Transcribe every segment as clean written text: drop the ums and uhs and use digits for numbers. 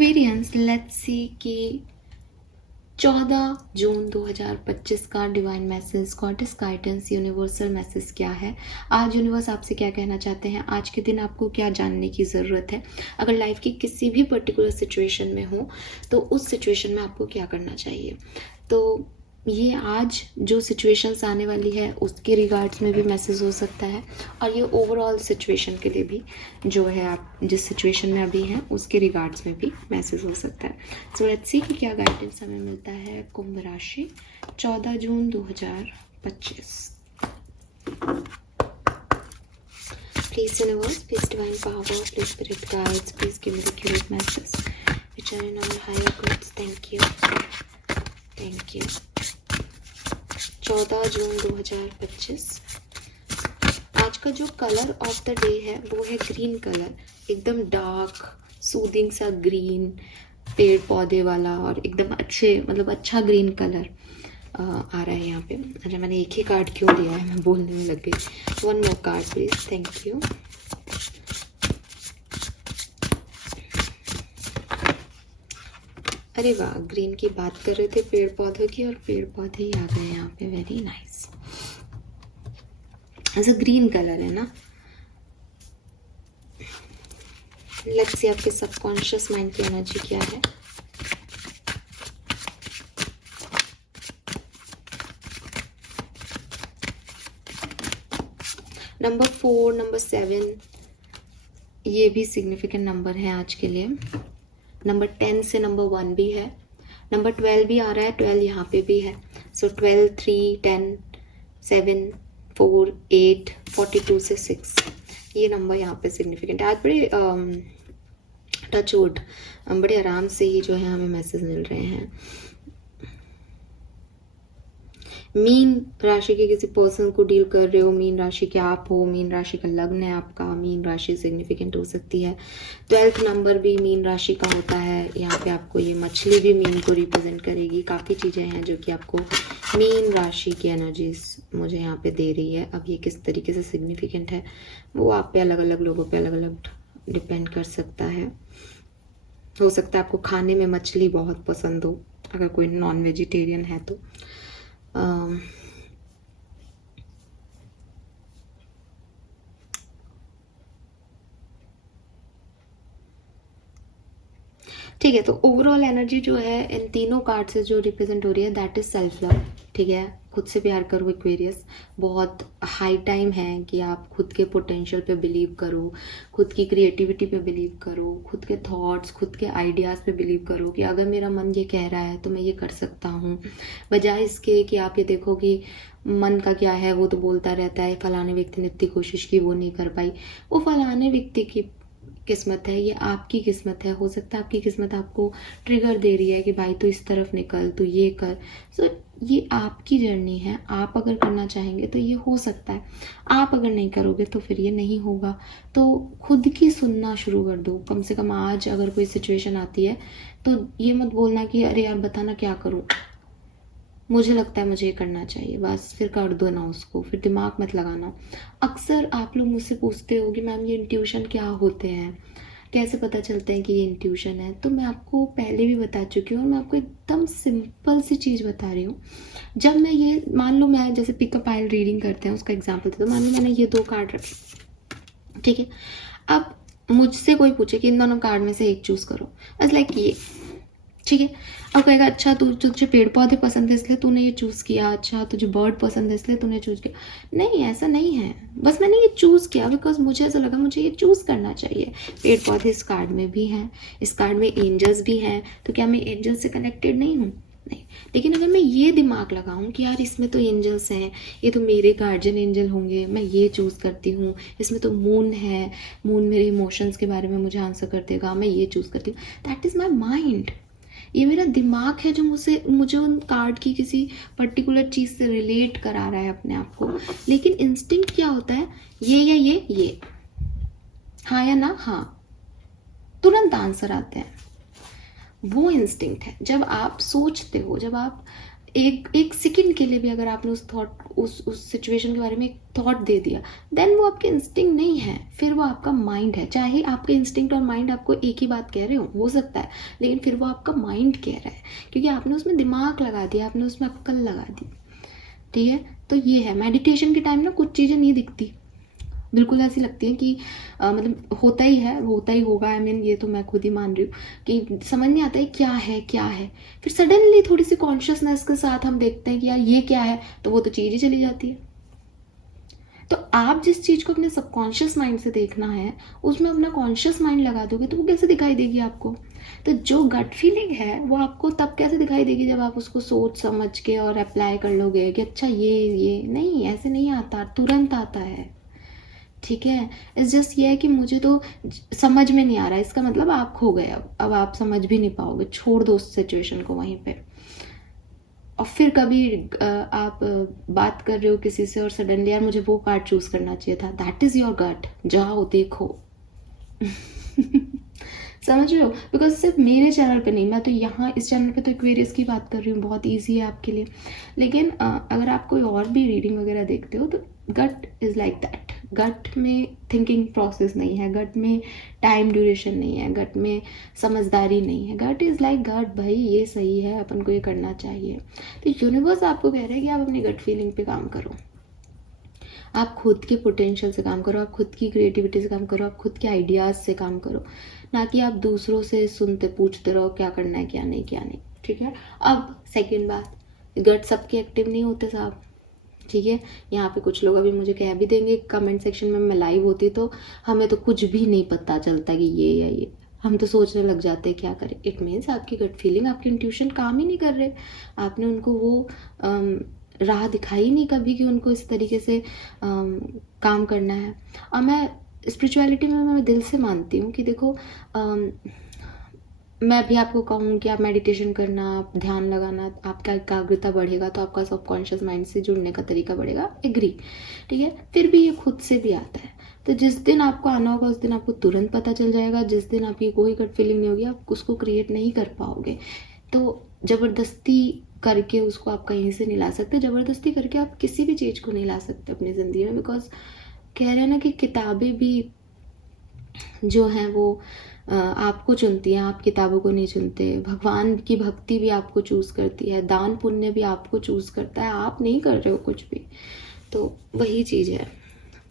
Aquarians, let's see कि 14 जून 2025 का divine message, goddess guidance, universal message क्या है। आज यूनिवर्स आपसे क्या कहना चाहते हैं, आज के दिन आपको क्या जानने की ज़रूरत है। अगर लाइफ की किसी भी पर्टिकुलर सिचुएशन में हो तो उस सिचुएशन में आपको क्या करना चाहिए। तो ये आज जो सिचुएशंस आने वाली है उसके रिगार्ड्स में भी मैसेज हो सकता है, और ये ओवरऑल सिचुएशन के लिए भी जो है आप जिस सिचुएशन में अभी हैं उसके रिगार्ड्स में भी मैसेज हो सकता है। सो लेट्स सी कि क्या गाइडेंस हमें मिलता है कुंभ राशि 14 जून 2025। Please universe, please divine power, please spirit guides, please give me the accurate message which are in our higher goods. Thank you, thank you. 14 जून 2025। आज का जो कलर ऑफ द डे है वो है ग्रीन कलर, एकदम डार्क सूदिंग सा green, पेड़ पौधे वाला, और एकदम अच्छे मतलब अच्छा ग्रीन कलर आ रहा है यहाँ पे। अच्छा, मैंने एक ही कार्ड क्यों लिया है, मैं बोलने में लग गई। One more card please, thank you. अरे वाह, ग्रीन की बात कर रहे थे पेड़ पौधों की, और पेड़ पौधे ही आ गए यहाँ पे। Very nice. ऐसा ग्रीन कलर है ना। लेट्स सी आपके सबकॉन्शियस माइंड की एनर्जी क्या है। नंबर 4, नंबर 7, ये भी सिग्निफिकेंट नंबर है आज के लिए। नंबर 10 से नंबर 1 भी है, नंबर 12 भी आ रहा है, 12 यहाँ पे भी है। सो 12, 3, 10, 7, 4, 8, 42 से 6, ये नंबर यहाँ पे सिग्निफिकेंट है। आज बड़े टचवुड बड़े आराम से ही जो है हमें मैसेज मिल रहे हैं। मीन राशि के किसी पर्सन को डील कर रहे हो, मीन राशि के आप हो, मीन राशि का लग्न है आपका, मीन राशि सिग्निफिकेंट हो सकती है। 12th नंबर भी मीन राशि का होता है। यहाँ पे आपको ये मछली भी मीन को रिप्रेजेंट करेगी। काफ़ी चीज़ें हैं जो कि आपको मीन राशि की एनर्जीज मुझे यहाँ पे दे रही है। अब ये किस तरीके से सिग्निफिकेंट है वो आप पे अलग अलग लोगों पे अलग अलग डिपेंड कर सकता है। हो सकता है आपको खाने में मछली बहुत पसंद हो, अगर कोई नॉन वेजिटेरियन है तो। ठीक है, तो ओवरऑल एनर्जी जो है इन तीनों कार्ड से जो रिप्रेजेंट हो रही है दैट इज सेल्फ लव। ठीक है, खुद से प्यार करो एक्वेरियस। बहुत हाई टाइम है कि आप खुद के पोटेंशियल पे बिलीव करो, खुद की क्रिएटिविटी पे बिलीव करो, खुद के थॉट्स, खुद के आइडियाज़ पे बिलीव करो कि अगर मेरा मन ये कह रहा है तो मैं ये कर सकता हूँ, बजाय इसके कि आप ये देखो कि मन का क्या है, वो तो बोलता रहता है फलाने व्यक्ति ने इतनी कोशिश की वो नहीं कर पाई। वो फलाने व्यक्ति की किस्मत है, ये आपकी किस्मत है। हो सकता है आपकी किस्मत आपको ट्रिगर दे रही है कि भाई तू इस तरफ निकल, तू ये कर। सो ये आपकी जर्नी है, आप अगर करना चाहेंगे तो ये हो सकता है, आप अगर नहीं करोगे तो फिर ये नहीं होगा। तो खुद की सुनना शुरू कर दो। कम से कम आज अगर कोई सिचुएशन आती है तो ये मत बोलना कि अरे यार बताना क्या करूँ, मुझे लगता है मुझे ये करना चाहिए, बस फिर कर दो ना उसको, फिर दिमाग मत लगाना। अक्सर आप लोग मुझसे पूछते हो कि मैम ये इंट्यूशन क्या होते हैं, कैसे पता चलते हैं कि ये इंट्यूशन है। तो मैं आपको पहले भी बता चुकी हूँ, और मैं आपको एकदम सिंपल सी चीज़ बता रही हूँ। जब मैं ये मान लो, मैं जैसे पिकअप आइल रीडिंग करते हैं उसका एग्जाम्पल दे दो। मान लो मैंने ये 2 कार्ड रखे, ठीक है। अब मुझसे कोई पूछे कि इन दोनों कार्ड में से एक चूज़ करो, बस लाइक ये, ठीक है। अब कहेगा अच्छा तुझे पेड़ पौधे पसंद है इसलिए तूने ये चूज़ किया, अच्छा तुझे बर्ड पसंद है इसलिए तूने चूज़ किया। नहीं, ऐसा नहीं है। बस मैंने ये चूज़ किया बिकॉज मुझे ऐसा लगा मुझे ये चूज़ करना चाहिए। पेड़ पौधे इस कार्ड में भी हैं, इस कार्ड में एंजल्स भी हैं, तो क्या मैं एंजल से कनेक्टेड नहीं हूँ? नहीं। लेकिन अगर मैं ये दिमाग लगाऊं कि यार इसमें तो एंजल्स हैं, ये तो मेरे गार्जियन एंजल होंगे, मैं ये चूज़ करती हूँ। इसमें तो मून है, मून मेरे इमोशंस के बारे में मुझे आंसर कर देगा, मैं ये चूज़ करती हूँ। That is my mind. ये मेरा दिमाग है जो मुझे उन कार्ड की किसी पर्टिकुलर चीज़ से रिलेट करा रहा है अपने आप को। लेकिन इंस्टिंक्ट क्या होता है, ये या ये, हाँ या ना हाँ, तुरंत आंसर आते हैं। वो इंस्टिंक्ट है। जब आप सोचते हो, जब आप एक एक सेकंड के लिए भी अगर आपने उस सिचुएशन के बारे में एक थॉट दे दिया, देन वो आपके इंस्टिंक्ट नहीं है, फिर वो आपका माइंड है। चाहे आपके इंस्टिंक्ट और माइंड आपको एक ही बात कह रहे हो सकता है, लेकिन फिर वो आपका माइंड कह रहा है, क्योंकि आपने उसमें दिमाग लगा दिया, आपने उसमें अक्ल लगा दी। ठीक है, तो ये है मेडिटेशन के टाइम ना कुछ चीज़ें नहीं दिखती, बिल्कुल ऐसी लगती है कि मतलब होता ही है, होता ही होगा। आई मीन ये तो मैं खुद ही मान रही हूँ कि समझ नहीं आता है क्या है क्या है, फिर सडनली थोड़ी सी कॉन्शियसनेस के साथ हम देखते हैं कि यार ये क्या है, तो वो तो चीज़ ही चली जाती है। तो आप जिस चीज़ को अपने सबकॉन्शियस माइंड से देखना है, उसमें अपना कॉन्शियस माइंड लगा दोगे तो वो कैसे दिखाई देगी आपको? तो जो गट फीलिंग है वो आपको तब कैसे दिखाई देगी, जब आप उसको सोच समझ के और अप्लाई कर लोगे कि अच्छा ये नहीं, ऐसे नहीं आता, तुरंत आता है। ठीक है, इट्स जस्ट ये है कि मुझे तो समझ में नहीं आ रहा है, इसका मतलब आप खो गए। अब आप समझ भी नहीं पाओगे, छोड़ दो उस सिचुएशन को वहीं पे। और फिर कभी आप बात कर रहे हो किसी से और सडनली यार मुझे वो कार्ड चूज करना चाहिए था, दैट इज योर गट, जाओ देखो। समझ रहे हो? बिकॉज सिर्फ मेरे चैनल पे नहीं, मैं तो यहाँ इस चैनल पे तो एक्वेरियस की बात कर रही हूँ, बहुत ईजी है आपके लिए। लेकिन अगर आप कोई और भी रीडिंग वगैरह देखते हो तो गट इज़ लाइक दैट। गट में थिंकिंग प्रोसेस नहीं है, गट में टाइम ड्यूरेशन नहीं है, गट में समझदारी नहीं है। गट इज़ लाइक गट, भाई ये सही है, अपन को ये करना चाहिए। तो यूनिवर्स आपको कह रहा है कि आप अपनी गट फीलिंग पे काम करो, आप खुद के पोटेंशियल से काम करो, आप खुद की क्रिएटिविटी से काम करो, आप खुद के आइडियाज़ से काम करो, ना कि आप दूसरों से सुनते पूछते रहो क्या करना है क्या नहीं। ठीक है, अब सेकंड बात, गट सबके एक्टिव नहीं होते साहब। ठीक है, यहाँ पे कुछ लोग अभी मुझे कह भी देंगे कमेंट सेक्शन में, मैं लाइव होती तो हमें तो कुछ भी नहीं पता चलता कि ये या ये, हम तो सोचने लग जाते हैं क्या करें। इट मीन्स आपकी गट फीलिंग, आपकी इंट्यूशन काम ही नहीं कर रहे, आपने उनको वो राह दिखाई नहीं कभी कि उनको इस तरीके से काम करना है। और मैं स्पिरिचुअलिटी में मैं दिल से मानती हूँ कि देखो, मैं भी आपको कहूँ कि आप मेडिटेशन करना, आप ध्यान लगाना, आपका एकाग्रता बढ़ेगा तो आपका सबकॉन्शियस माइंड से जुड़ने का तरीका बढ़ेगा, एग्री। ठीक है, फिर भी ये खुद से भी आता है। तो जिस दिन आपको आना होगा उस दिन आपको तुरंत पता चल जाएगा, जिस दिन आपकी कोई गट फीलिंग नहीं होगी आप उसको क्रिएट नहीं कर पाओगे। तो ज़बरदस्ती करके उसको आप कहीं से नहीं ला सकते, ज़बरदस्ती करके आप किसी भी चीज़ को नहीं ला सकते अपनी ज़िंदगी में। बिकॉज कह रहे हैं ना कि किताबें भी जो हैं वो आपको चुनती हैं, आप किताबों को नहीं चुनते। भगवान की भक्ति भी आपको चूज़ करती है, दान पुण्य भी आपको चूज़ करता है, आप नहीं कर रहे हो कुछ भी। तो वही चीज़ है,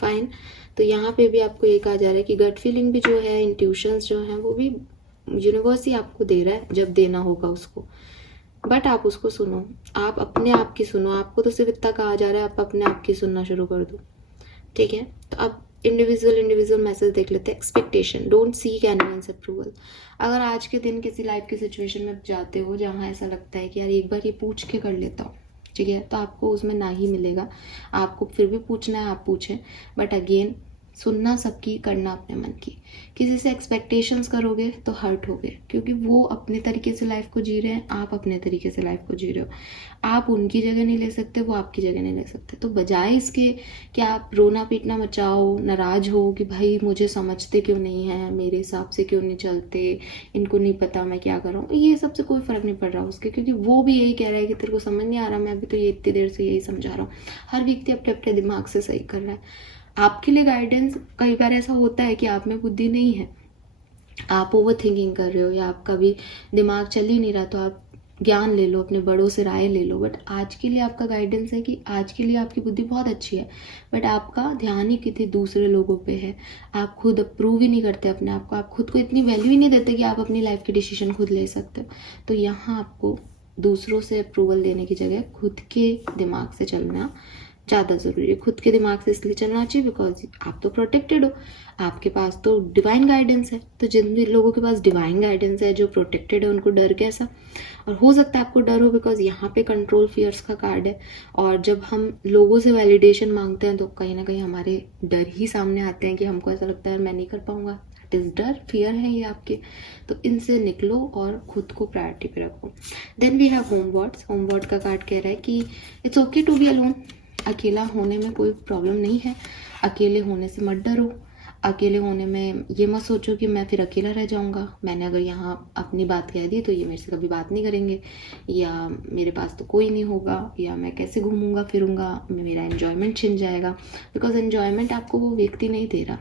फाइन। तो यहाँ पे भी आपको ये कहा जा रहा है कि गट फीलिंग भी जो है, इंट्यूशंस जो हैं वो भी यूनिवर्स ही आपको दे रहा है जब देना होगा उसको, बट आप उसको सुनो, आप अपने आप की सुनो। आपको तो सिर्फ इतना कहा जा रहा है आप अपने आप की सुनना शुरू कर दो। ठीक है, तो अब इंडिविजुअल मैसेज देख लेते हैं। Expectation, don't seek anyone's approval. अगर आज के दिन किसी लाइफ की सिचुएशन में जाते हो जहाँ ऐसा लगता है कि यार एक बार ये पूछ के कर लेता हूँ, ठीक है, तो आपको उसमें ना ही मिलेगा। आपको फिर भी पूछना है, आप पूछें, बट अगेन सुनना सबकी, करना अपने मन की। किसी से एक्सपेक्टेशंस करोगे तो हर्ट होगे, क्योंकि वो अपने तरीके से लाइफ को जी रहे हैं, आप अपने तरीके से लाइफ को जी रहे हो। आप उनकी जगह नहीं ले सकते, वो आपकी जगह नहीं ले सकते। तो बजाय इसके कि आप रोना पीटना मचाओ, नाराज हो कि भाई मुझे समझते क्यों नहीं है, मेरे हिसाब से क्यों नहीं चलते, इनको नहीं पता मैं क्या कर रहा हूँ, ये सबसे कोई फ़र्क नहीं पड़ रहा उसके, क्योंकि वो भी यही कह रहा है कि तेरे को समझ नहीं आ रहा, मैं अभी तो ये इतनी देर से यही समझा रहा हूँ। हर व्यक्ति अपने अपने दिमाग से सही कर रहा है। आपके लिए गाइडेंस, कई बार ऐसा होता है कि आप में बुद्धि नहीं है, आप ओवर थिंकिंग कर रहे हो या आपका भी दिमाग चल ही नहीं रहा, तो आप ज्ञान ले लो, अपने बड़ों से राय ले लो। बट आज के लिए आपका गाइडेंस है कि आज के लिए आपकी बुद्धि बहुत अच्छी है, बट आपका ध्यान ही किसी दूसरे लोगों पे है। आप खुद अप्रूव ही नहीं करते अपने आप को, आप खुद को इतनी वैल्यू ही नहीं देते कि आप अपनी लाइफ की डिसीजन खुद ले सकते हो। तो यहाँ आपको दूसरों से अप्रूवल लेने की जगह खुद के दिमाग से चलना ज़्यादा ज़रूरी है। खुद के दिमाग से इसलिए चलना चाहिए बिकॉज आप तो प्रोटेक्टेड हो, आपके पास तो डिवाइन गाइडेंस है। तो जिन भी लोगों के पास डिवाइन गाइडेंस है, जो प्रोटेक्टेड है, उनको डर कैसा? और हो सकता है आपको डर हो बिकॉज यहाँ पे कंट्रोल फियर्स का कार्ड है, और जब हम लोगों से वैलिडेशन मांगते हैं तो कहीं ना कहीं हमारे डर ही सामने आते हैं कि हमको ऐसा लगता है मैं नहीं कर पाऊंगा। दैट इज़ डर, फियर है ये आपके। तो इनसे निकलो और खुद को प्रायोरिटी पे रखो। Then we have home words. Home word का कार्ड कह रहा है कि it's okay to be alone. अकेला होने में कोई प्रॉब्लम नहीं है, अकेले होने से मत डरो। अकेले होने में ये मत सोचो कि मैं फिर अकेला रह जाऊंगा, मैंने अगर यहाँ अपनी बात कह दी तो ये मेरे से कभी बात नहीं करेंगे, या मेरे पास तो कोई नहीं होगा, या मैं कैसे घूमूंगा फिरूंगा, मेरा एन्जॉयमेंट छिन जाएगा। बिकॉज एन्जॉयमेंट आपको वो व्यक्ति नहीं दे रहा।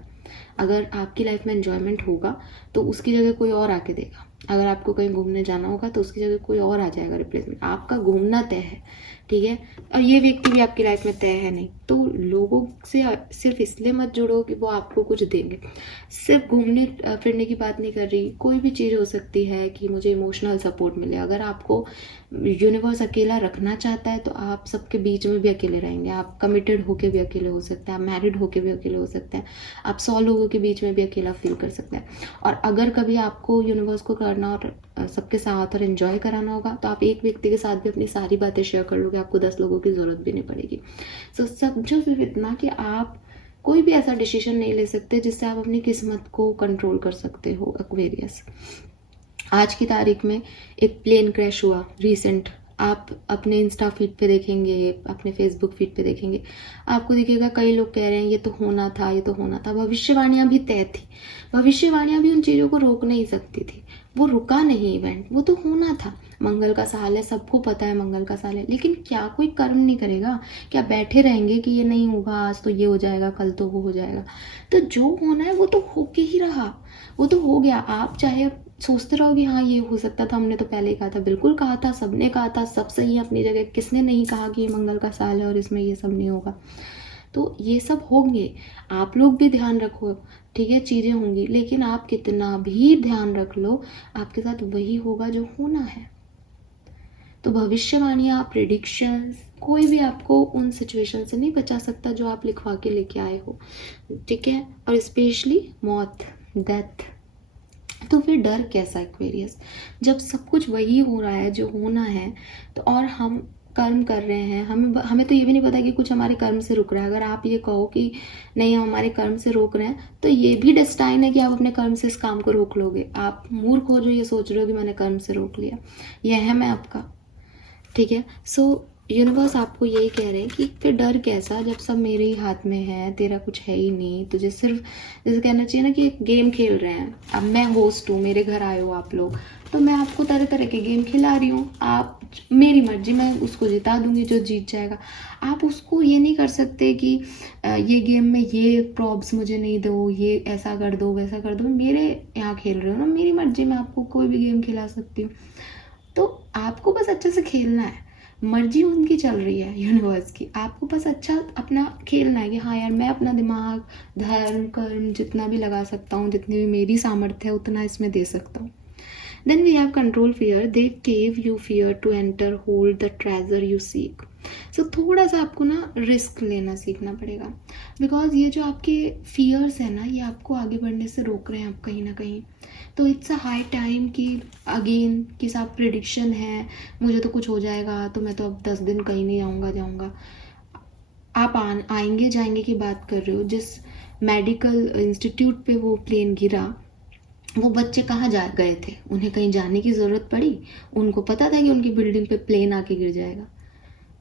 अगर आपकी लाइफ में एन्जॉयमेंट होगा तो उसकी जगह कोई और आके देगा। अगर आपको कहीं घूमने जाना होगा तो उसकी जगह कोई और आ जाएगा रिप्लेसमेंट। आपका घूमना तय है, ठीक है, और ये व्यक्ति भी आपकी लाइफ में तय है नहीं। तो लोगों से सिर्फ इसलिए मत जुड़ो कि वो आपको कुछ देंगे। सिर्फ घूमने फिरने की बात नहीं कर रही, कोई भी चीज़ हो सकती है कि मुझे इमोशनल सपोर्ट मिले। अगर आपको यूनिवर्स अकेला रखना चाहता है तो आप सबके बीच में भी अकेले रहेंगे। आप कमिटेड होके भी अकेले हो सकते हैं, आप मैरिड होके भी अकेले हो सकते हैं, आप 100 लोगों के बीच में भी अकेला फील कर सकते हैं। और अगर कभी आपको यूनिवर्स को करना और सबके साथ और एंजॉय कराना होगा तो आप एक व्यक्ति के साथ भी अपनी सारी बातें शेयर कर लोगे, आपको 10 लोगों की ज़रूरत भी नहीं पड़ेगी। सो समझो सिर्फ इतना कि आप कोई भी ऐसा डिसीजन नहीं ले सकते जिससे आप अपनी किस्मत को कंट्रोल कर सकते हो। एक्वेरियस, आज की तारीख में एक प्लेन क्रैश हुआ रिसेंट, आप अपने इंस्टा फीड पे देखेंगे, अपने फेसबुक फीड पे देखेंगे, आपको दिखेगा कई लोग कह रहे हैं ये तो होना था, ये तो होना था। भविष्यवाणियां भी तय थी, भविष्यवाणियां भी उन चीज़ों को रोक नहीं सकती थी। वो रुका नहीं इवेंट, वो तो होना था। मंगल का साल है, सबको पता है मंगल का साल है, लेकिन क्या कोई कर्म नहीं करेगा? क्या बैठे रहेंगे कि ये नहीं होगा, आज तो ये हो जाएगा, कल तो वो हो जाएगा? तो जो होना है वो तो होके ही रहा, वो तो हो गया। आप चाहे सोचते रहोगे हाँ ये हो सकता था, हमने तो पहले ही कहा था, बिल्कुल कहा था, सबने कहा था, सब सही है अपनी जगह, किसने नहीं कहा कि ये मंगल का साल है और इसमें ये सब नहीं होगा? तो ये सब होंगे, आप लोग भी ध्यान रखो, ठीक है, चीज़ें होंगी, लेकिन आप कितना भी ध्यान रख लो आपके साथ वही होगा जो होना है। तो भविष्यवाणियाँ, प्रेडिक्शंस, कोई भी आपको उन सिचुएशन से नहीं बचा सकता जो आप लिखवा के लेके आए हो, ठीक है, और स्पेशली मौत, डेथ। तो फिर डर कैसा एक्वेरियस, जब सब कुछ वही हो रहा है जो होना है, तो और हम कर्म कर रहे हैं, हमें तो ये भी नहीं पता कि कुछ हमारे कर्म से रुक रहा है। अगर आप ये कहो कि नहीं हम हमारे कर्म से रोक रहे हैं, तो ये भी डेस्टाइन है कि आप अपने कर्म से इस काम को रोक लोगे। आप मूर्ख हो जो ये सोच रहे हो कि मैंने कर्म से रोक लिया, यह है मैं आपका, ठीक है। सो यूनिवर्स आपको यही कह रहे हैं कि फिर डर कैसा, जब सब मेरे ही हाथ में है, तेरा कुछ है ही नहीं, तुझे सिर्फ जैसे कहना चाहिए ना कि गेम खेल रहे हैं। अब मैं होस्ट हूँ, मेरे घर आए हो आप लोग, तो मैं आपको तरह तरह के गेम खिला रही हूँ, आप मेरी मर्जी, मैं उसको जिता दूंगी जो जीत जाएगा। आप उसको ये नहीं कर सकते कि ये गेम में ये प्रॉब्स मुझे नहीं दो, ये ऐसा कर दो, वैसा कर दो। मेरे यहाँ खेल रहे हो ना, मेरी मर्जी, मैं आपको कोई भी गेम खिला सकती हूँ। तो आपको बस अच्छे से खेलना है, मर्जी उनकी चल रही है यूनिवर्स की, आपको बस अच्छा अपना खेलना है कि हाँ यार मैं अपना दिमाग, धर्म, कर्म जितना भी लगा सकता हूँ, जितनी भी मेरी सामर्थ्य है उतना इसमें दे सकता हूँ। Then we have control fear. They gave you fear to enter, hold the treasure you seek. So थोड़ा सा आपको ना रिस्क लेना सीखना पड़ेगा, बिकॉज ये जो आपके फियर्स है ना, ये आपको आगे बढ़ने से रोक रहे हैं आप कहीं ना कहीं। तो इट्स अ हाई टाइम कि अगेन कि साहब प्रिडिक्शन है, मुझे तो कुछ हो जाएगा, तो मैं तो अब 10 दिन कहीं नहीं जाऊँगा। आप आएंगे जाएंगे की बात कर रहे हो, जिस मेडिकल इंस्टीट्यूट पे वो प्लेन गिरा, वो बच्चे कहाँ जा गए थे? उन्हें कहीं जाने की ज़रूरत पड़ी? उनको पता था कि उनकी बिल्डिंग पे प्लेन आके गिर जाएगा।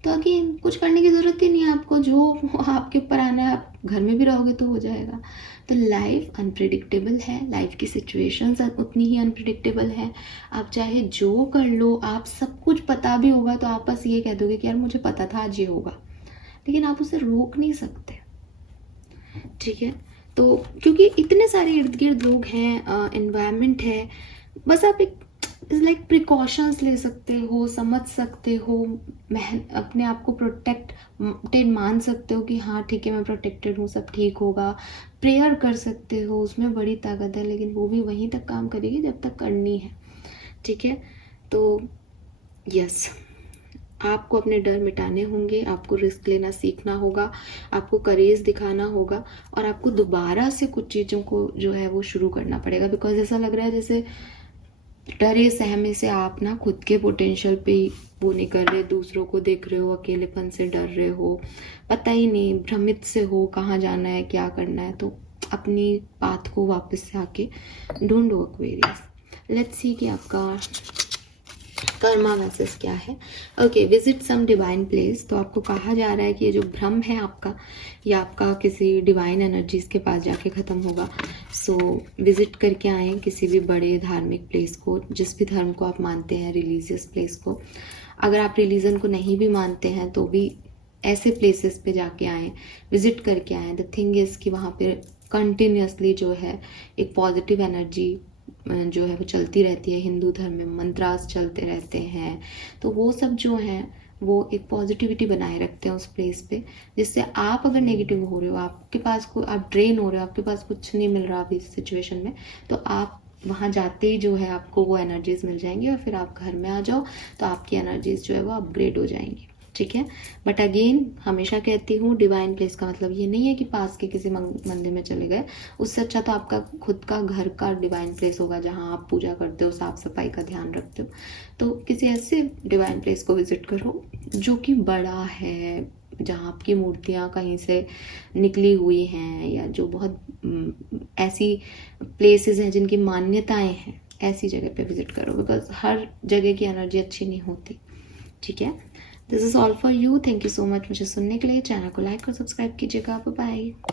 तो अगेन कुछ करने की ज़रूरत ही नहीं है आपको, जो आपके ऊपर आना है आप घर में भी रहोगे तो हो जाएगा। तो लाइफ अनप्रिडिक्टेबल है, लाइफ की सिचुएशंस उतनी ही अनप्रिडिक्टेबल है। आप चाहे जो कर लो, आप सब कुछ पता भी होगा तो आप बस ये कह दोगे कि यार मुझे पता था आज ये होगा, लेकिन आप उसे रोक नहीं सकते, ठीक है। तो क्योंकि इतने सारे इर्द गिर्द लोग हैं, एनवायरनमेंट है, बस आप एक लाइक प्रिकॉशंस ले सकते हो, समझ सकते हो, अपने आप को प्रोटेक्टेड मान सकते हो कि हाँ ठीक है मैं प्रोटेक्टेड हूँ, सब ठीक होगा। प्रेयर कर सकते हो, उसमें बड़ी ताकत है, लेकिन वो भी वहीं तक काम करेगी जब तक करनी है, ठीक है। तो यस, आपको अपने डर मिटाने होंगे, आपको रिस्क लेना सीखना होगा, आपको करेज दिखाना होगा, और आपको दोबारा से कुछ चीज़ों को जो है वो शुरू करना पड़ेगा। बिकॉज ऐसा लग रहा है जैसे डरे सहमे से आप ना खुद के पोटेंशियल पे वो नहीं कर रहे, दूसरों को देख रहे हो, अकेलेपन से डर रहे हो, पता ही नहीं, भ्रमित से हो कहाँ जाना है, क्या करना है। तो अपनी पाथ को वापस से आके ढूंढो एक्वेरियस। लेट्स सी कि आपका कर्मा मैसेज क्या है? Okay, visit some divine place. तो आपको कहा जा रहा है कि ये जो भ्रम है आपका, ये आपका किसी डिवाइन एनर्जीज के पास जाके ख़त्म होगा। सो विजिट करके आए किसी भी बड़े धार्मिक प्लेस को, जिस भी धर्म को आप मानते हैं, रिलीजियस प्लेस को। अगर आप रिलीजन को नहीं भी मानते हैं तो भी ऐसे प्लेसेस पे जाके आएँ, विजिट करके आएँ। द थिंग इज़ कि वहाँ पे कंटिन्यूसली जो है एक पॉजिटिव एनर्जी जो है वो चलती रहती है। हिंदू धर्म में मंत्रास चलते रहते हैं, तो वो सब जो हैं वो एक पॉजिटिविटी बनाए रखते हैं उस प्लेस पे, जिससे आप अगर नेगेटिव हो रहे हो, आपके पास कोई, आप ड्रेन हो रहे हो, आपके पास कुछ नहीं मिल रहा अभी इस सिचुएशन में, तो आप वहाँ जाते ही जो है आपको वो एनर्जीज मिल जाएंगी और फिर आप घर में आ जाओ तो आपकी एनर्जीज जो है वो अपग्रेड हो जाएंगी। ठीक है, बट अगेन हमेशा कहती हूँ, डिवाइन प्लेस का मतलब ये नहीं है कि पास के किसी मंदिर में चले गए। उससे अच्छा तो आपका खुद का घर का डिवाइन प्लेस होगा जहाँ आप पूजा करते हो, साफ सफाई का ध्यान रखते हो। तो किसी ऐसे डिवाइन प्लेस को विजिट करो जो कि बड़ा है, जहाँ आपकी मूर्तियाँ कहीं से निकली हुई हैं, या जो बहुत ऐसी प्लेसेस हैं जिनकी मान्यताएं हैं, ऐसी जगह पे विजिट करो, बिकॉज हर जगह की एनर्जी अच्छी नहीं होती। ठीक है, this is all for you. Thank you so much मुझे सुनने के लिए। चैनल को लाइक और सब्सक्राइब कीजिएगा। Bye bye.